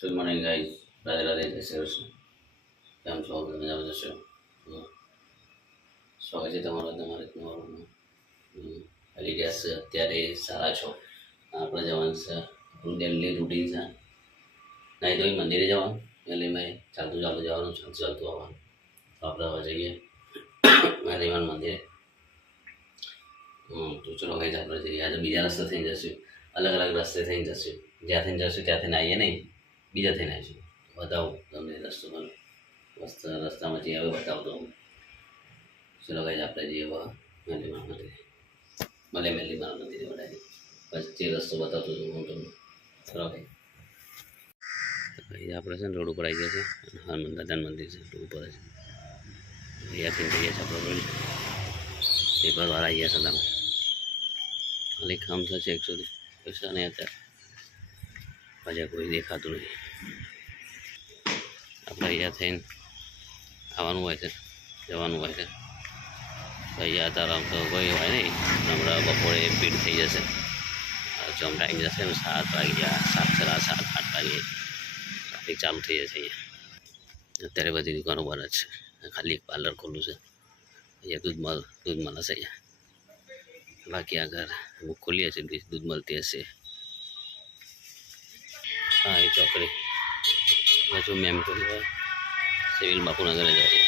Good morning guys, Radhe Radhe, જય શ્રી કૃષ્ણ. કેમ છો? મજામાં જશો? સ્વાગત છે તમારું તમારું હરી ગયા છે અત્યારે 6:30. આપણે જવાનું છે આપણું ડેલી રૂટીન છે. નહીં તો મંદિરે જવાનું, ડેલીમાં ચાલતું ચાલતું જવાનું, ચાલતું ચાલતું આવવાનું. તો આપણે હવે જઈએ હનુમાન મંદિરે. તો ચલો ગાઈઝ આપણે જઈએ. આજે બીજા રસ્તે થઈને જશું, અલગ અલગ રસ્તે થઈને જશું. જ્યાંથી જશું ત્યાંથી આવીએ નહીં, બીજા થઈને આવીશું. બતાવું તમને રસ્તો પણ મસ્ત રસ્તામાં જઈએ. હવે બતાવતો હું. ચલો ગાઈઝ આપણે જઈએ મેલીમાં મંદિરે, મેલીમાં મંદિરે વડાય. પછી જે રસ્તો બતાવતો હતો હું તમને. ચલો ભાઈ, આપણે છે ને રોડ ઉપર આવી ગયા છે. હનુમાન દાદાનું મંદિર છે, રોડ ઉપર છે. અહીંયાથી જઈએ છીએ આપણે રોડ પેપરવાળા આવ્યા છે. તમે ખાલી ખામસા છે 100 પૈસા નહીં અત્યારે, પાછા કોઈ દેખાતું નહીં. આપણે અહીંયા થઈને આવવાનું હોય છે, જવાનું હોય છે. અહીંયા તારા તો કોઈ હોય નહીં. હમણાં બપોરે ભીડ થઈ જશે. જમ ટાઈમ જશે 7 વાગ્યા, 7:30, 7, 8 વાગે ટ્રાફિક ચાલુ થઈ જશે અહીંયા. અત્યારે બધી દુકાનો બંધ જ છે. ખાલી એક પાર્લર ખોલું છે અહીંયા. દૂધ મળે છે અહીંયા. બાકી આગળ અમુક ખોલી હશે, દૂધ મળતી હશે. હા, એ ચોકડી હજુ મેમ ખોલી હોય. સિવિલ બાપુનગરે જઈએ.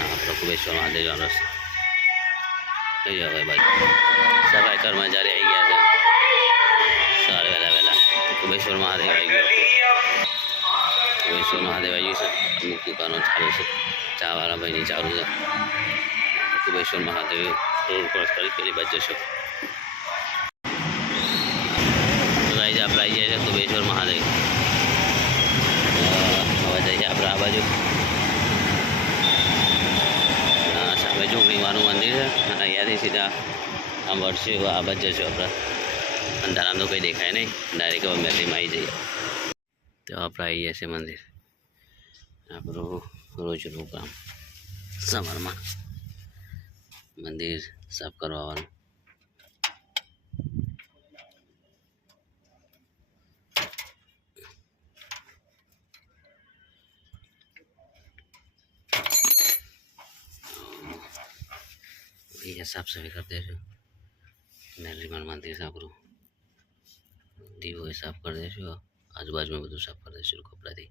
આપણે કુબેશ્વર મહાદેવ જવાનો છે. કઈ હવે બાજુ સફાઈ કર્મચારી આવી ગયા છે. સવારે વહેલા કુબેશ્વર મહાદેવ આવી ગયો. કુબેશ્વર મહાદેવ આવી ગયું છે. અમુક દુકાનો ચાલુ છે. ચાવાળા ભાઈની ચાલુ છે. કુબેશ્વર મહાદેવ રોડ ક્રોસ કરી પેલી બાજુ જશો. આપણે આવી જઈએ છીએ કુબેશ્વર મહાદેવ. હવે જઈએ આપણે આ બાજુ. સામે ચોકડીવાનું મંદિર છે. અને અહીંયાથી સીધા આમ વળશે આ બાજુ જશો આપણે. અંધારામ તો કંઈ દેખાય નહીં, ડાયરેક્ટ હવે મેલીમાં આવી જઈએ. તો આપણે આવી ગયા છે મંદિર. આપણું રોજનું કામ સવારમાં મંદિર સાફ કરવાનું. અહીંયા સાફ સફાઈ કરી દઈશું. મેલીમાં મંદિર છે આપણું. દીવો સાફ કરી દઈશું. આજુબાજુમાં બધું સાફ કરી દઈશું કપડાથી.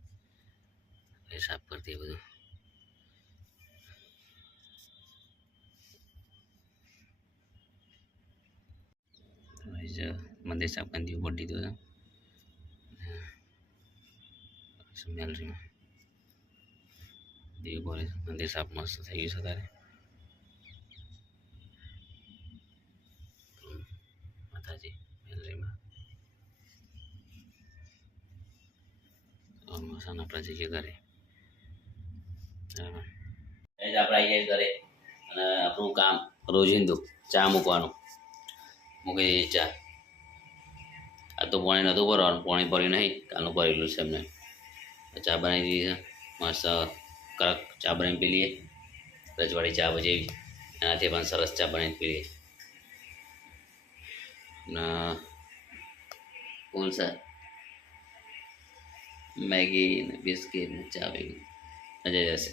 એ સાફ કરી દઈએ બધું. મંદિર સાફ કરી દીવું પડી દીધું છે. મેલરીમાં દીવું બોલે મંદિર સાફ મસ્ત થઈ ગયું છે. તારે માતાજી મેલરીમાં મસાન આપણે જઈએ ઘરે. આપણે આવી જઈએ ઘરે. અને આપણું કામ રોજિંદુ ચા મૂકવાનું. મૂકી દઈએ ચા. આ તો પાણી નહોતું ભરવાનું, પાણી ભર્યું નહીં, કાલનું ભરેલું છે એમને. ચા બનાવી દીધી છે મસ્ત કડક ચા બનાવીને પી લઈએ. રજવાડી ચા જેવી, એનાથી પણ સરસ ચા બનાવીને પી લઈએ. કોણ સર મેગી ને બિસ્કીટ ને ચા ભેગી મજા જશે.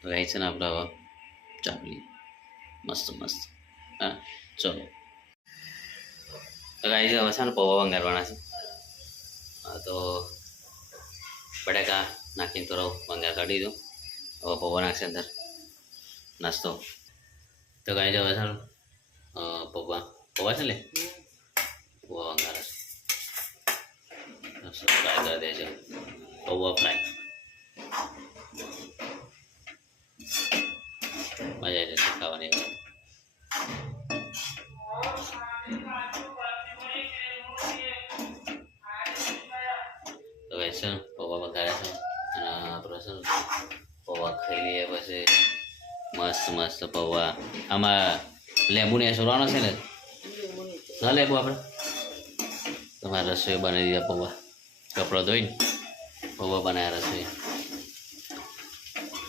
તો રહી છે ને આપણે હવે ચા પીએ મસ્ત મસ્ત. હા ચલો. તો ગાઈ છે હવે છે ને પૌવા વંગારવાના છે. હા તો બટાકા નાખીને થોડો વંગાર કાઢી દો. હવે પૌવા નાખશે અંદર નાસ્તો. તો ગાઈ છે હવે છે પૌવા છે લે પૌવા વંગાર ફ્રાય કરી દેજો. પૌવા ફ્રાય મજા આવી જશે ખાવાની. તો છે પૌવા વઘારે છે. અને આપણે છે પૌવા ખાઈ લઈએ. પછી મસ્ત મસ્ત પૌવા. આમાં લેબુ ને સોરવાનો છે ને, ના લેબુ આપણે તમારે રસોઈ બનાવી દીધા. પૌવા કપડો ધોઈને પૌવા બનાવ્યા. રસોઈ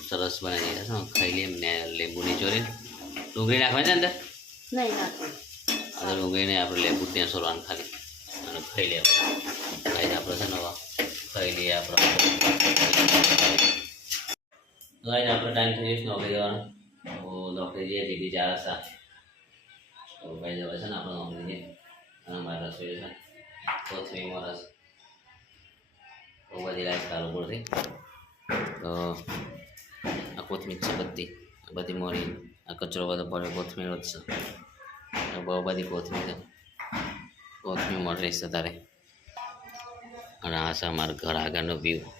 સરસ બનાવી દીધા. ખાઈ લઈએ ને લીંબુ નીચોરી. ડુંગળી નાખવાની છે અંદર નહીં નાખવાની. ડુંગળીને આપણે લીંબુ ત્યાં સોરવાનું ખાલી અને ખાઈ લેવાનું. આપણે છે ખાઈ લઈએ આપણે. ગાઈસ આપણે ટાઈમ થઈ જશે નોકરી જવાનો. તો નોકરી જઈએ દીદી 4 વાગ્યા. તો ભાઈ જવા છે ને આપણે નોકરી જઈએ. અને મારા રસોઈ છે કોથમીમાં રસ બહુ બધી લાઈટ ચાલુ પડતી. તો આ કોથમીર છે બધી મોરી. આ કચરો બધો પડે કોથમીર જ છે. બહુ બધી કોથમીર છે. કોથમીર મળી રહીશ તારે. અને આ છે અમારા ઘર આગળનો વ્યૂ.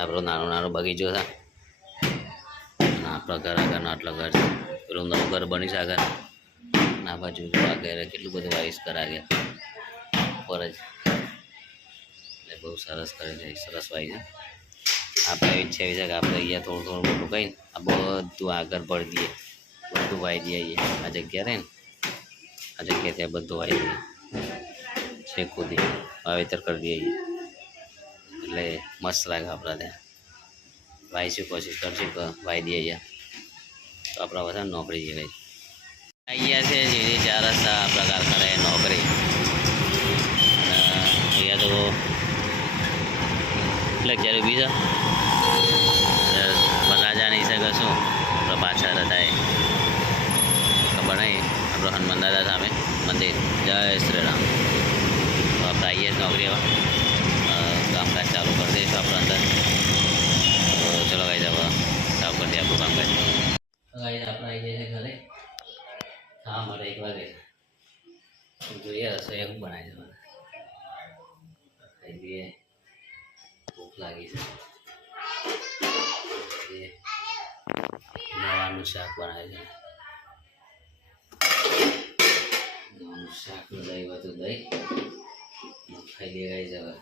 આપણો નાનો બગીચો છે. અને આપણા ઘર આગળનો આટલો ઘર છે. પેલું નવું ઘર બની છે આગળ. આ બાજુ આગળ કેટલું બધું વાઇસ કરાવ્યા ઉપર જ. એટલે બહુ સરસ કરે છે. સરસ વાઈ છે. આપણે ઈચ્છા એવી છે કે આપણે અહીંયા થોડું મોટું કહીને આ બધું આગળ ભરી દઈએ. બધું વાઈ દઈએ. અહીંયા આ જગ્યા રહે ને આ જગ્યા ત્યાં બધું વાઈ દઈએ. છે ખુદી વાવેતર કરી દઈએ. એટલે મસ્ત લાગે આપણા ત્યાં. વાઈશું કોશિશ કરશું કે વાઈ દઈએ અહીંયા. તો આપણા બધા નોકરી જઈ ગઈ. અહીંયા છે જે 4 રસ્તા આપણા કારખાને નોકરી. અને અહીંયા તો લક્ઝરી ઊભી છે. બધા જા નહીં શકે શું આપણે પાછળ હતા એ ખબર નહીં. આપણો હનુમાન દાદા સામે મંદિર. જય શ્રી રામ. તો આપણે આવીએ નોકરી હવે કામકાજ ચાલુ કરી દઈશું આપણે અંદર. તો ચલો ગાઈસ હવે ચાલુ કરી દઈએ આપણું કામકાજ. ગાઈસ આપણે આવી જઈએ ઘરે. હા મારે 1 વાગે જોઈએ રસોઈ શું બનાવી છે. ખાઈ દઈએ. ભૂખ લાગી છે. નવાનું શાક બનાવે છે. નવાનું શાક દહીં બધું દહીં ખાઈ દઈએ. ગાઈસ હવે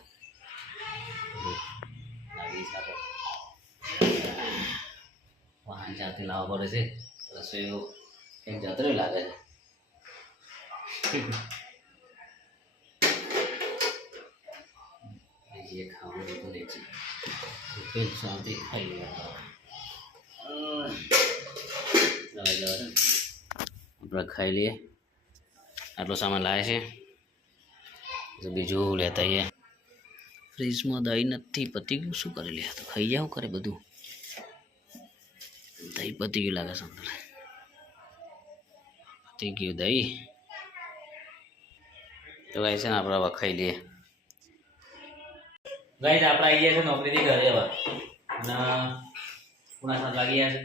લાગી છે વાહન જાતે લાવવા પડે છે. રસોઈઓ એક જતરું લાગે છે. જે ખાવાનું બધું લે છે શાંતિ ખાઈ લેવા. આપણે ખાઈ લઈએ. આટલો સામાન લાવે છે. તો બીજું લેતા આવીએ. ફ્રીજમાં દહીં નથી. પતી ગયું. શું કરી લે તો ખાઈ જાવ કરે બધું. દહીં પતી ગયું લાગે છે અંદર. પતી ગયું દહીં. તો ગાઈસ છે ને આપણે હવે ખાઈ લઈએ. ગાઈસ આપણે આવી ગયા છે નોકરીથી ઘરે હવે. અને પૂણા 7 વાગી ગયા છે.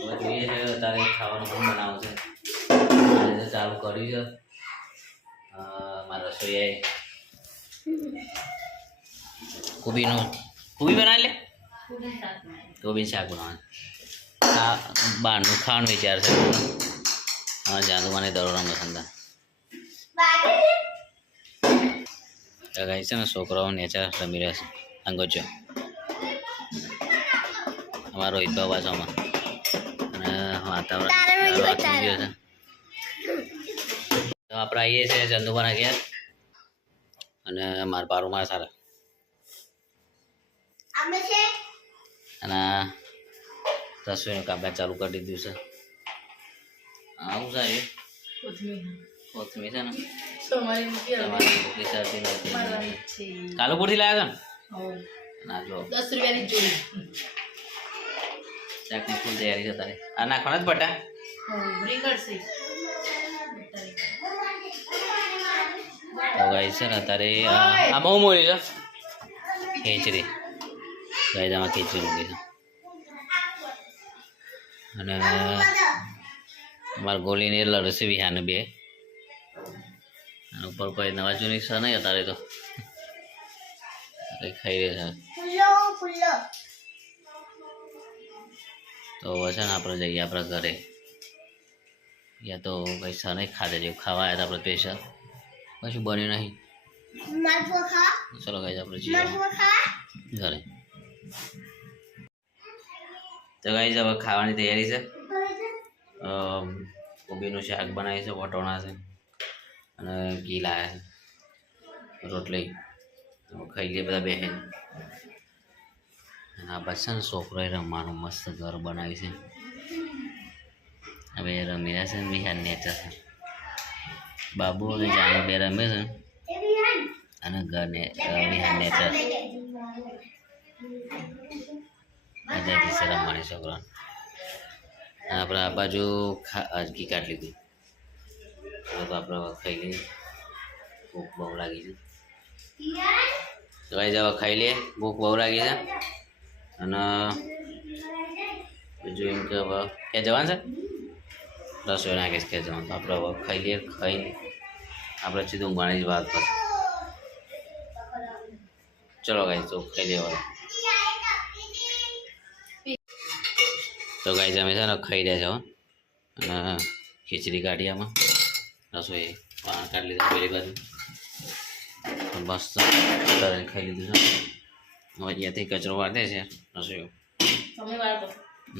હવે જોઈએ છે તારે ખાવાનું શું બનાવવું છે. આજે ચાલુ કર્યું છે મારા રસોઈએ કોબી બનાવી લે. કોબી શાક બનાવવાનું. આ બહારનું ખાવાનું વિચાર છે. હા જાદુ મને દરોડા મસંદા ગાય છે ને છોકરાઓ નેચર રમી રહ્યા છે. અંગોચો અમારો રોહિત બાબામાં. અને વાતાવરણ છે. તો આપણે આવીએ છીએ ચંદુબાના ઘેર. અને મારા પારુમાં સારા. અને રસોઈનું કામકાજ ચાલુ કરી દીધું છે. આવું સારું કોથમીર છે ને કાલુપુરથી લાવ્યા છે ને. જો 10 રૂપિયાની જોડી શાકની ફૂલ તૈયારી છે તારે. આ નાખવાના જ બટા. તો ગાઈસ છે ને તારે આમાં હું મોરી છે ખીચડી. ગાઈસ આમાં ખીચડી મૂકી છે. અને અમારા ગોલીની લડશે વિહાને બે. અને ઉપર કોઈ નવા જૂની છે નહીં અત્યારે તો ખાઈ રહ્યા છે. તો હવે છે ને આપણે જઈએ આપણા ઘરે. યા તો કંઈ સર નહીં ખાધે જેવું ખાવા આવ્યા હતા આપણે સ્પેશિયલ. કશું બન્યું નહીં. ચલો ગાઈસ આપણે જઈએ ઘરે. તો ગાઈસ હવે ખાવાની તૈયારી છે. કોબીનું શાક બનાવી છે. વટોણા છે અને ઘી લાવ્યા છે. રોટલી ખાઈ લઈએ બધા બેહે. અને આ બસ છે ને છોકરોએ રમવાનું મસ્ત ઘર બનાવ્યું છે. હવે રમી રહ્યા છે. વિહાર નેચર છે. બાબુ અને જાનુ બે રમે છે. અને ઘરને વિહારને મજાથી છે રમવાની છોકરાને. આપણે આ બાજુ ઘી કાઢી લીધું તો આપણે ખાઈ લઈએ. ભૂખ બહુ લાગી છે તો ભાઈ જવા ખાઈ લઈએ. ભૂખ બહુ લાગી છે અને બીજું એમ કે હવે ક્યાં જવાનું છે રસોઈ નાખીશ ક્યાં જવાનું. તો આપણે હવે ખાઈ લઈએ. ખાઈને આપણે સીધું ઊંઘવાની જ વાત કરશું. ચલો ગાઈસ તો ખાઈ લેવા. તો ગાઈસ અમે છે ને ખાઈ રહ્યા છે અને ખીચડી કાઢી આમાં રસોઈ પાણી કાઢી લીધું પેલી બાજુ મસ્ત તરીને ખાઈ લીધું છે. હવે અહીંયાથી કચરો વાળે છે રસોઈ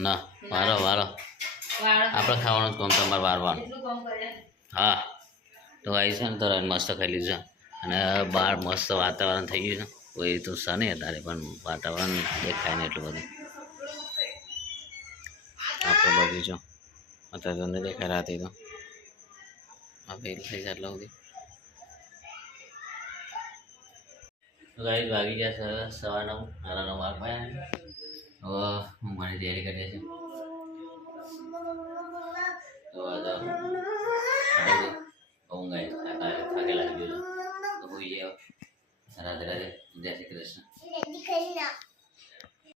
ના વારો વારો આપણે ખાવાનું જ કામ તમારે વારવાનું. હા તો ગાઈસ છે ને તરત મસ્ત ખાઈ લીધું છે અને બહાર મસ્ત વાતાવરણ થઈ ગયું છે. કોઈ તો સને અત્યારે પણ વાતાવરણ દેખાય ને એટલું બધું આપણે બધું જો અત્યારે તમને દેખાય રાતે તો આ ફેલ થઈ જાય એટલા સુધી. ગાઈસ વાગી ગયા છે 9:30 9:30 વાગ્યા. હવે હું મારી તૈયારી કરીએ છીએ તો